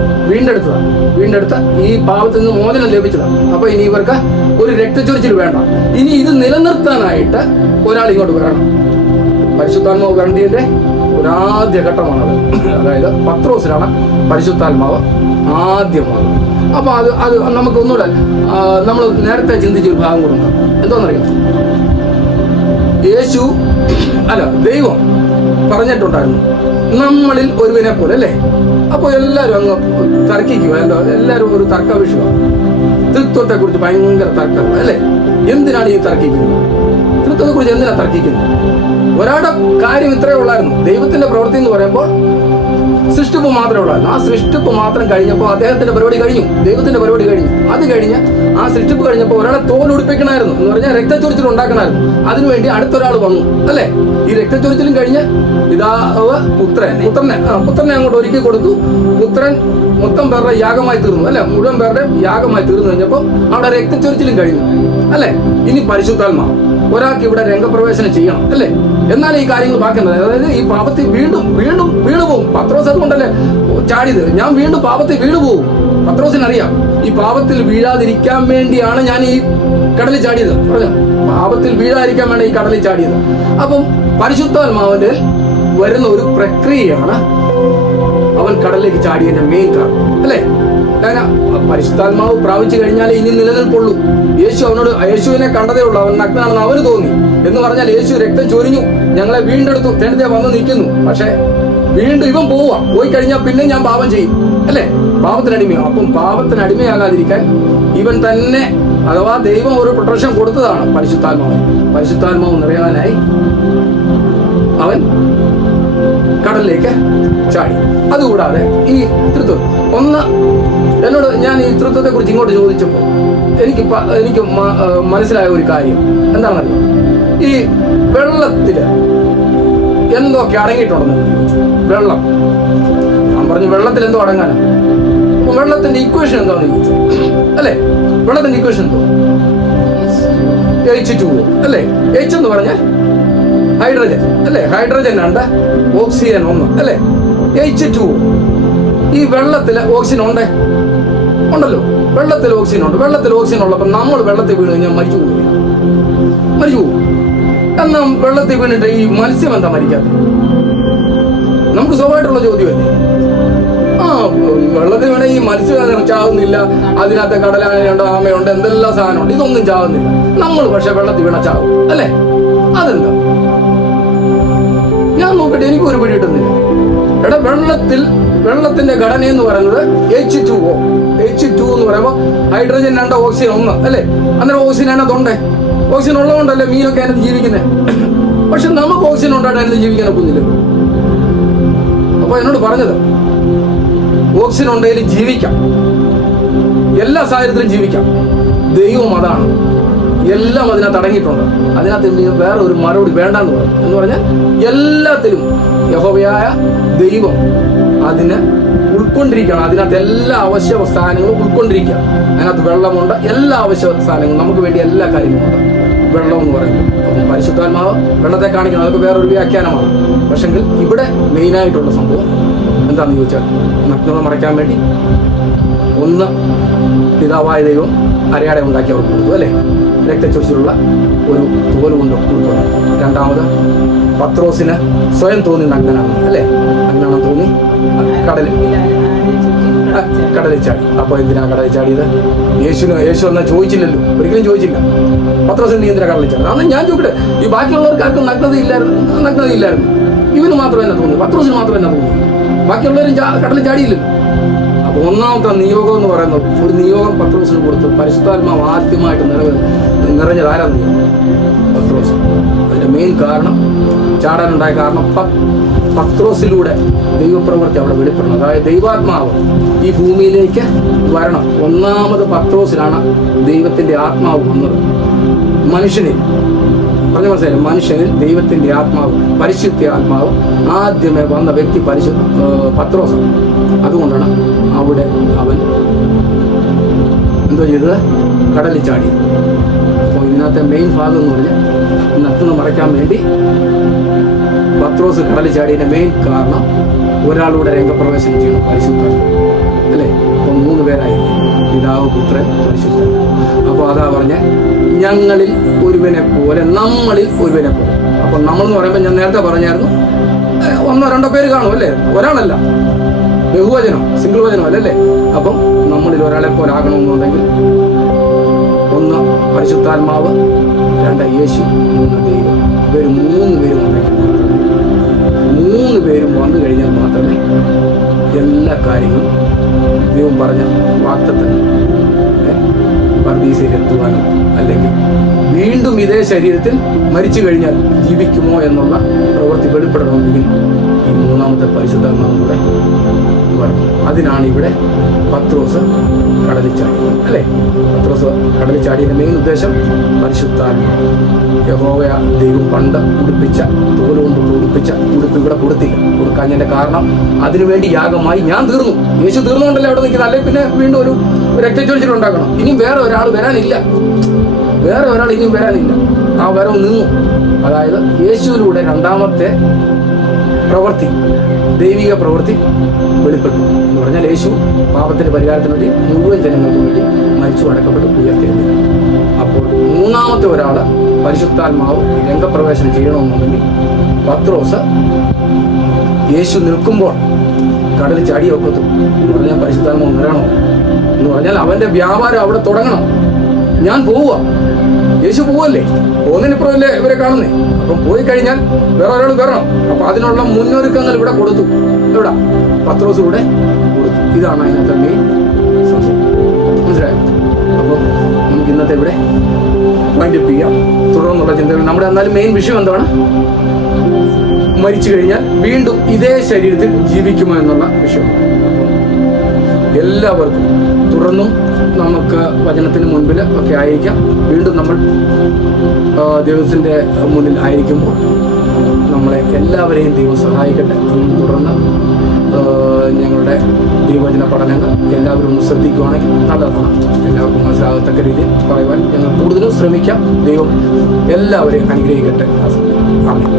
വീണ്ടെടുത്ത ഈ പാപത്തിൽ നിന്ന് മോചനം ലഭിച്ചതാണ്. അപ്പൊ ഇനി ഇവർക്ക് ഒരു രക്തച്ചൊരിച്ചിൽ വേണ്ട. ഇനി ഇത് നിലനിർത്താനായിട്ട് ഒരാൾ ഇങ്ങോട്ട് വരണം. പരിശുദ്ധാത്മാവ് വരേണ്ടതിന്റെ ഒരാദ്യ ഘട്ടമാണത്. അതായത് പത്രോസിലാണ് പരിശുദ്ധാത്മാവ് ആദ്യമാണ്. അപ്പൊ അത് നമുക്ക് ഒന്നുകൂടെ നമ്മൾ നേരത്തെ ചിന്തിച്ചൊരു ഭാഗം കൊടുക്കാം. എന്തോന്നറിയാം? ദൈവം പറഞ്ഞിട്ടുണ്ടായിരുന്നു നമ്മളിൽ ഒരുവിനെ പോലെ, അല്ലേ? അപ്പൊ എല്ലാവരും അങ്ങ് തർക്കിക്കുക. എല്ലാവരും ഒരു തർക്ക വിഷയമാണ്. തൃത്വത്തെ കുറിച്ച് ഭയങ്കര തർക്കം, അല്ലേ? എന്തിനാണ് ഈ തർക്കിക്കുന്നത്? തൃത്വത്തെ കുറിച്ച് എന്തിനാ തർക്കിക്കുന്നത്? ഒരാളുടെ കാര്യം ഇത്രയേ ഉള്ളായിരുന്നു. ദൈവത്തിന്റെ പ്രവൃത്തി എന്ന് പറയുമ്പോൾ സൃഷ്ടിപ്പ് മാത്രമേ ഉള്ളായിരുന്നു. ആ സൃഷ്ടിപ്പ് മാത്രം കഴിഞ്ഞപ്പോൾ അദ്ദേഹത്തിന്റെ പരിപാടി കഴിഞ്ഞു, ദൈവത്തിന്റെ പരിപാടി കഴിഞ്ഞു. അത് കഴിഞ്ഞ് ആ സൃഷ്ടിപ്പ് കഴിഞ്ഞപ്പോൾ ഒരാളെ തോലുടിപ്പിക്കണമായിരുന്നു, എന്ന് പറഞ്ഞാൽ രക്തച്ചൊരിച്ചിൽ ഉണ്ടാക്കണമായിരുന്നു. അതിനുവേണ്ടി അടുത്തൊരാൾ വന്നു, അല്ലെ? ഈ രക്തച്ചൊരിച്ചിലും കഴിഞ്ഞ് പിതാവ് പുത്രനെ അങ്ങോട്ട് ഒരുക്കി കൊടുത്തു. പുത്രൻ മൊത്തം പേരുടെ യാഗമായി തീർന്നു, അല്ലെ? മുഴുവൻ പേരുടെ യാഗമായി തീർന്നു കഴിഞ്ഞപ്പോൾ അവിടെ രക്തച്ചൊരിച്ചിലും കഴിഞ്ഞു, അല്ലെ? ഇനി പരിശുദ്ധാത്മാവ് ഒരാൾക്ക് ഇവിടെ രംഗപ്രവേശനം ചെയ്യണം, അല്ലെ? എന്നാലും ഈ കാര്യങ്ങൾ ബാക്കിയുണ്ട്. അതായത് ഈ പാപത്തിൽ വീണ്ടും വീണു പോകും. പത്രോസ് അതുകൊണ്ടല്ലേ ചാടിയത്. ഞാൻ വീണ്ടും പാപത്തിൽ വീണു പോകും. പത്രോസിനറിയാം ഈ പാപത്തിൽ വീഴാതിരിക്കാൻ വേണ്ടിയാണ് ഞാൻ ഈ കടലിൽ ചാടിയത്. പറഞ്ഞു, പാപത്തിൽ വീഴാതിരിക്കാൻ വേണ്ടി ഈ കടലിൽ ചാടിയത്. അപ്പം പരിശുദ്ധാത്മാവിന്റെ വരുന്ന ഒരു പ്രക്രിയയാണ് അവൻ കടലിലേക്ക് ചാടിയതിന്റെ മെയിൻ കാരണം, അല്ലേ? പരിശുദ്ധാത്മാവ് പ്രാപിച്ചു കഴിഞ്ഞാൽ ഇനി നിലനിൽപ്പുള്ളൂ. യേശുവിനെ കണ്ടതേ ഉള്ളൂ. അവൻ നഗ്നനാണെന്ന് അവന് തോന്നി. എന്ന് പറഞ്ഞാൽ യേശു രക്തം ചൊരിഞ്ഞു, ഞങ്ങളെ വീണ്ടെടുത്തു, തെണ്ടേ വന്ന് നിൽക്കുന്നു. പക്ഷെ വീണ്ടും ഇവൻ പോയി കഴിഞ്ഞാൽ പിന്നെ ഞാൻ പാപം ചെയ്യും, അല്ലെ? പാപത്തിനടിമയാവും. അപ്പം പാപത്തിനടിമയാകാതിരിക്കാൻ ഇവൻ തന്നെ, അഥവാ ദൈവം ഒരു പ്രൊട്ടക്ഷൻ കൊടുത്തതാണ് പരിശുദ്ധാത്മാവ് നിറയാനായി അവൻ കടലിലേക്ക് ചാടി. അതുകൂടാതെ ഈ തൃത്വം എന്നോട് ഞാൻ ഈ തൃത്വത്തെ കുറിച്ച് ഇങ്ങോട്ട് ചോദിച്ചപ്പോൾ എനിക്ക് മനസ്സിലായ ഒരു കാര്യം എന്താണെന്നറിയോ? ഈ വെള്ളത്തില് എന്തൊക്കെ അടങ്ങിയിട്ടുണ്ടെന്ന് ചോദിച്ചു. വെള്ളം, ഞാൻ പറഞ്ഞു വെള്ളത്തിൽ എന്തോ അടങ്ങാനാണ്. അപ്പൊ വെള്ളത്തിന്റെ ഇക്വേഷൻ എന്താണെന്ന് ചോദിച്ചു, അല്ലെ? വെള്ളത്തിന്റെ ഇക്വേഷൻ എന്തോ? H2O, അല്ലെ? H എന്ന് പറഞ്ഞ ഹൈഡ്രജൻ, അല്ലെ? ഹൈഡ്രജൻ 2, ഓക്സിജൻ 1, അല്ലെ? H2O. ഈ വെള്ളത്തില് ഓക്സിജൻ ഉണ്ടല്ലോ. വെള്ളത്തിൽ ഓക്സിജൻ ഉണ്ട്. വെള്ളത്തിൽ ഓക്സിജൻ ഉള്ളപ്പോൾ നമ്മൾ വെള്ളത്തിൽ വീണ് കഴിഞ്ഞാൽ മരിച്ചു പോകും. എന്നാൽ വെള്ളത്തിൽ വീണിട്ട് ഈ മത്സ്യം എന്താ മരിക്കാത്തത്? നമുക്ക് സ്വാഭാവികമായിട്ടുള്ള ചോദ്യമല്ലേ? വെള്ളത്തിൽ വീണ ഈ മത്സ്യം ചാവുന്നില്ല, അതിനകത്ത് കടലാനയുണ്ട്, ആമയുണ്ട്, എന്തെല്ലാം സാധനമുണ്ട്, ഇതൊന്നും ചാവുന്നില്ല. നമ്മൾ പക്ഷെ വെള്ളത്തിൽ വീണ ചാവും, അല്ലെ? അതെന്താ? ഞാൻ നോക്കട്ടെ, എനിക്ക് ഒരു പിടി കിട്ടുന്നില്ല. വെള്ളത്തിന്റെ ഘടന എന്ന് പറയുന്നത് H2O. H2 എന്ന് പറയുമ്പോൾ ഹൈഡ്രജൻ 2, ഓക്സിജൻ 1, അല്ലെ? അന്നേരം ഓക്സിജൻ അതിനകത്തുണ്ട്. ഓക്സിജൻ ഉള്ളതുകൊണ്ടല്ലേ മീനൊക്കെ അതിനകത്ത് ജീവിക്കുന്നത്. പക്ഷെ നമുക്ക് ഓക്സിജൻ ഉണ്ടായിട്ട് അതിനകത്ത് ജീവിക്കാൻ ഒക്കുന്നില്ല. അപ്പൊ എന്നോട് പറഞ്ഞത് ഓക്സിജൻ ഉണ്ടെങ്കിൽ ജീവിക്കാം, എല്ലാ സാഹചര്യത്തിലും ജീവിക്കാം. ദൈവം അതാണ്, എല്ലാം അതിനകത്ത് അടങ്ങിയിട്ടുണ്ട്. അതിനകത്ത് വേറെ ഒരു മറുപടി വേണ്ടെന്ന് പറഞ്ഞു. എന്ന് പറഞ്ഞാൽ എല്ലാത്തിലും യഹോവയായ ദൈവം അതിന് ഉൾക്കൊണ്ടിരിക്കുകയാണ്. അതിനകത്ത് എല്ലാ അവശ്യ സാധനങ്ങളും ഉൾക്കൊണ്ടിരിക്കുക. അതിനകത്ത് വെള്ളമുണ്ട്, എല്ലാ അവശ്യ സാധനങ്ങളും, നമുക്ക് വേണ്ടി എല്ലാ കാര്യങ്ങളുമുണ്ട്. വെള്ളം എന്ന് പറയുന്നത് അപ്പം പരിശുദ്ധാത്മാവ് വെള്ളത്തെ കാണിക്കണം, അതൊക്കെ വേറൊരു വ്യാഖ്യാനമാണ്. പക്ഷെങ്കിൽ ഇവിടെ മെയിനായിട്ടുള്ള സംഭവം എന്താണെന്ന് ചോദിച്ചാൽ നഗ്നത മറയ്ക്കാൻ വേണ്ടി ഒന്ന് പിതാവായ ദൈവം അരയാടെ ഉണ്ടാക്കി അവർക്ക് കൊടുത്തു അല്ലേ, രക്തച്ചൊരിച്ചിലുള്ള ഒരു തോല് കൊണ്ട് കൊടുക്കുന്നു. രണ്ടാമത് പത്രോസിന് സ്വയം തോന്നി നഗ്നനാണ് അല്ലേ, നഗ്നാണെന്ന് തോന്നി കടലിൽ ചാടി. അപ്പോൾ എന്തിനാ കടലിൽ ചാടിയത്? യേശു എന്നാ ചോദിച്ചില്ലല്ലോ, ഒരിക്കലും ചോദിച്ചില്ല. പത്രോസിന് നീ എന്തിനാ കടലിൽ ചാടി? അന്ന് ഞാൻ ചോദിക്കട്ടെ, ഈ ബാക്കിയുള്ളവർക്ക് ആർക്കും നഗ്നതയില്ലായിരുന്നു. ഇവന് മാത്രം എന്നാ തോന്നി, പത്രോസിന് മാത്രം എന്നാ തോന്നി, ബാക്കിയുള്ളവരും കടലിൽ ചാടിയില്ലല്ലോ. അപ്പോൾ ഒന്നാമത്തെ നിയോഗം എന്ന് പറയുന്നത്, ഒരു നിയോഗം പത്രോസിന് കൊടുത്ത് പരിശുദ്ധാത്മാവ് ആദ്യമായിട്ട് നിറഞ്ഞത് ആരാന്ന്? പത്രോസ്. അതിന്റെ മെയിൻ കാരണം, ചാടാനുണ്ടായ കാരണം പത്രോസിലൂടെ ദൈവപ്രവൃത്തി അവിടെ വെളിപ്പെടണം. അതായത് ദൈവാത്മാവ് ഈ ഭൂമിയിലേക്ക് വരണം. ഒന്നാമത് പത്രോസിലാണ് ദൈവത്തിന്റെ ആത്മാവ് വന്നത്. മനുഷ്യനിൽ പറഞ്ഞ മനസ്സിലായി, മനുഷ്യനിൽ ദൈവത്തിന്റെ ആത്മാവ്, പരിശുദ്ധ ആത്മാവ് ആദ്യമേ വന്ന വ്യക്തി പത്രോസ്. അതുകൊണ്ടാണ് അവിടെ അവൻ എന്തോ ചെയ്തത്? കടലിൽ ചാടി. അപ്പോൾ ഇതിനകത്തെ മെയിൻ ഭാഗം എന്ന് പറഞ്ഞാൽ നഗ്നത മറയ്ക്കാൻ വേണ്ടി പത്രോസ് കടലിൽ ചാടിയതിന്റെ മെയിൻ കാരണം ഒരാളൂടെ രംഗപ്രവേശനം ചെയ്യണം, പരിശുദ്ധൻ അല്ലേ. അപ്പോൾ 3 പേരായി, പിതാവ്, പുത്രൻ, പരിശുദ്ധൻ. അപ്പോൾ അതാ പറഞ്ഞ ഞങ്ങളിൽ ഒരുവനെ പോലെ, നമ്മളിൽ ഒരുവനെ പോലെ. അപ്പോൾ നമ്മളെന്ന് പറയുമ്പോൾ ഞാൻ നേരത്തെ പറഞ്ഞായിരുന്നു, 1-2 പേര് കാണും അല്ലേ, ഒരാളല്ല, ബഹുവചനം, സിംഗിൾ വചനം അല്ലല്ലേ. അപ്പം നമ്മളിൽ ഒരാളെ പോലെ ആകണമെന്നുണ്ടെങ്കിൽ 1 പരിശുദ്ധാത്മാവ്, 2 യേശു, 3 ദൈവം. ഇവർ 3 പേരും ഉണ്ടെങ്കിൽ മാത്രമേ, 3 പേരും വന്നു കഴിഞ്ഞാൽ മാത്രമേ എല്ലാ കാര്യങ്ങളും ദൈവം പറഞ്ഞ വാഗ്ദത്തം പർദീസയിലെത്തുവാനോ അല്ലെങ്കിൽ വീണ്ടും ഇതേ ശരീരത്തിൽ മരിച്ചു കഴിഞ്ഞാൽ ജീവിക്കുമോ എന്നുള്ള പ്രവൃത്തി വെളിപ്പെടണമെങ്കിൽ ഈ 3ാമത്തെ പരിശുദ്ധാത്മാവിലൂടെ വരണം. അതിനാണ് ഇവിടെ പത്രോസ് കടലിൽ ചാടി അല്ലേ. പത്രോസ് കടലിൽ ചാടിയതിന്റെ മെയിൻ ഉദ്ദേശം പരിശുദ്ധാത്മാവ്. യഹോവ ദൈവം പണ്ട് ഉടുപ്പിച്ച, തോലുകൊണ്ടുള്ള ഉടുപ്പിച്ച ഉടുപ്പ് ഇവിടെ കൊടുക്കാഞ്ഞതിന്റെ കാരണം അതിനുവേണ്ടി യാഗമായി ഞാൻ തീർന്നു. യേശു തീർന്നുകൊണ്ടല്ലേ അവിടെ നിൽക്കുന്നത്, അല്ലെങ്കിൽ പിന്നെ വീണ്ടും ഒരു രക്തച്ചൊരിച്ചിലുണ്ടാക്കണം. ഇനിയും വേറെ ഒരാൾ വരാനില്ല, ഇനിയും വരാനില്ല. ആ വരവ് നിന്നു. അതായത് യേശുവിലൂടെ 2ാമത്തെ പ്രവൃത്തി, ദൈവിക പ്രവൃത്തി വെളിപ്പെട്ടു എന്ന് പറഞ്ഞാൽ യേശു പാപത്തിന്റെ പരിഹാരത്തിന് വേണ്ടി മുഴുവൻ ജനങ്ങൾക്ക് വേണ്ടി മരിച്ചു അടക്കപ്പെട്ട് ഉയർത്തെഴുന്നേറ്റു. അപ്പോൾ 3ാമത്തെ ഒരാള് പരിശുദ്ധാത്മാവ് രംഗപ്രവേശനം ചെയ്യണമെന്നുണ്ടെങ്കിൽ പത്രോസ് യേശു നിൽക്കുമ്പോൾ കടലിൽ ചാടി ഒക്കത്തു എന്ന് പറഞ്ഞാൽ പരിശുദ്ധാത്മാവ് നിറയണോ എന്ന് പറഞ്ഞാൽ അവന്റെ വ്യാപാരം അവിടെ തുടങ്ങണം. ഞാൻ പോവുക, യേശു പോവല്ലേ, പോകുന്നതിനിപ്പുറമല്ലേ ഇവരെ കാണുന്നേ. അപ്പം പോയി കഴിഞ്ഞാൽ വേറെ ഒരാൾ വരണം. അപ്പൊ അതിനുള്ള മുന്നൊരുക്കങ്ങൾ ഇവിടെ കൊടുത്തു. എവിടെ? പത്രോസ് ഇവിടെ കൊടുത്തു. ഇതാണ് അതിനകത്തെ മെയിൻ സംഭവം. മനസ്സിലായോ? അപ്പോൾ നമുക്ക് ഇന്നത്തെ ഇവിടെ വൈൻഡപ്പ് ചെയ്യാം. തുടർന്നുള്ള ചിന്തകൾ നമ്മുടെ എന്നാലും മെയിൻ വിഷയം എന്താണ്? മരിച്ചു കഴിഞ്ഞാൽ വീണ്ടും ഇതേ ശരീരത്തിൽ ജീവിക്കുമോ എന്നുള്ള വിഷയമാണ്. അപ്പം എല്ലാവർക്കും തുടർന്നും നമുക്ക് വചനത്തിന് മുൻപിൽ ഒക്കെ ആയിരിക്കാം. വീണ്ടും നമ്മൾ ദൈവത്തിൻ്റെ മുന്നിൽ ആയിരിക്കുമ്പോൾ നമ്മളെ എല്ലാവരെയും ദൈവം സഹായിക്കട്ടെ. തുടർന്ന് ഞങ്ങളുടെ ദൈവവചന പഠനങ്ങൾ എല്ലാവരും ഒന്ന് ശ്രദ്ധിക്കുകയാണെങ്കിൽ നല്ലതാണ്. എല്ലാവർക്കും മനസ്സിലാകത്തക്ക രീതിയിൽ പറയുവാൻ ഞങ്ങൾ കൂടുതലും ശ്രമിക്കാം. ദൈവം എല്ലാവരെയും അനുഗ്രഹിക്കട്ടെ. ആമേൻ.